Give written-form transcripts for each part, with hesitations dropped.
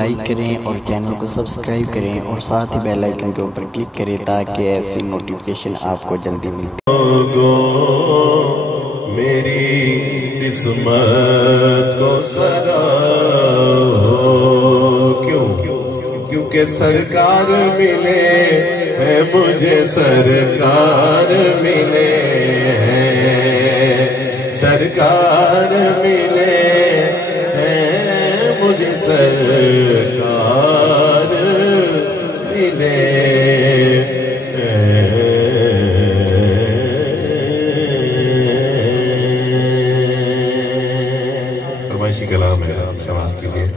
Like करें और channel को सब्सक्राइब करें और साथ ही बेल आइकन के ऊपर क्लिक करें ताकि ऐसी नोटिफिकेशन आपको जल्दी मिलती मेरी किस्मत को सजा क्यों क्योंकि सरकार मिले है मुझे, सरकार मिले हैं, सरकार मिले हैं मुझे, सरकार मिले फरमाइशी कलाम है, आप समाप्त कीजिए।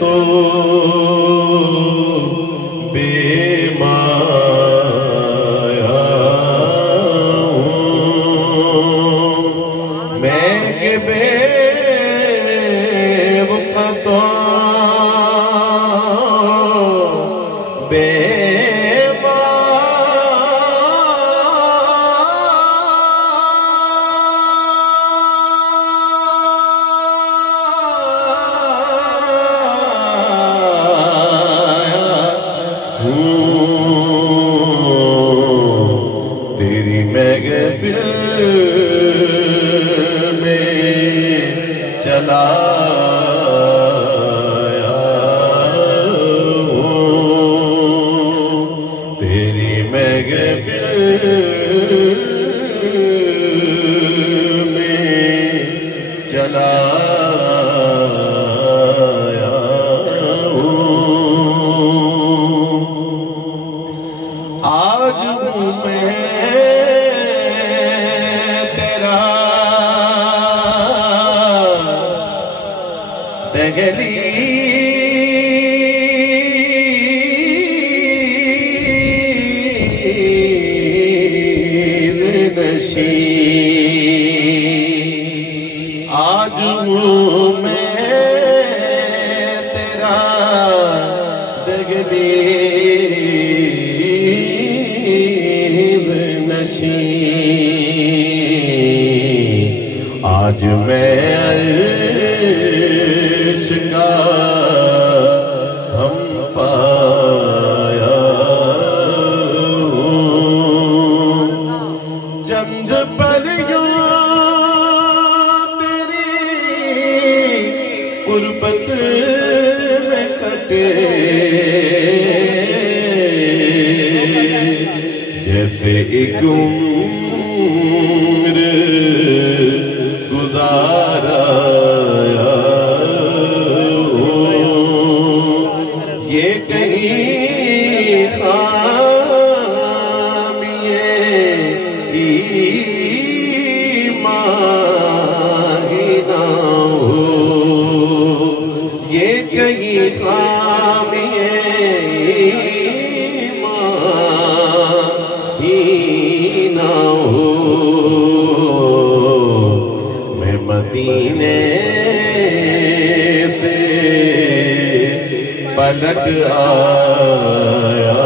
तो बेमाया मैं के बेवक़्तो तेरी महफ़िल में चला तेरी महफ़िल में चला आज हूँ मैं तेरा दहलीज़ नशी, आज हूँ मैं तेरा दहलीज़ नशी, आज मैं अर्श का हम पाया हूँ, चंद पल यूं तेरी कुर्बत में कटे जैसे एक उम्र गुजारा ये कहीं खामिए ईमान ही ना हो, ये कहीं खामिए ईमान ही ना हो। मैं मदीने से पलट आया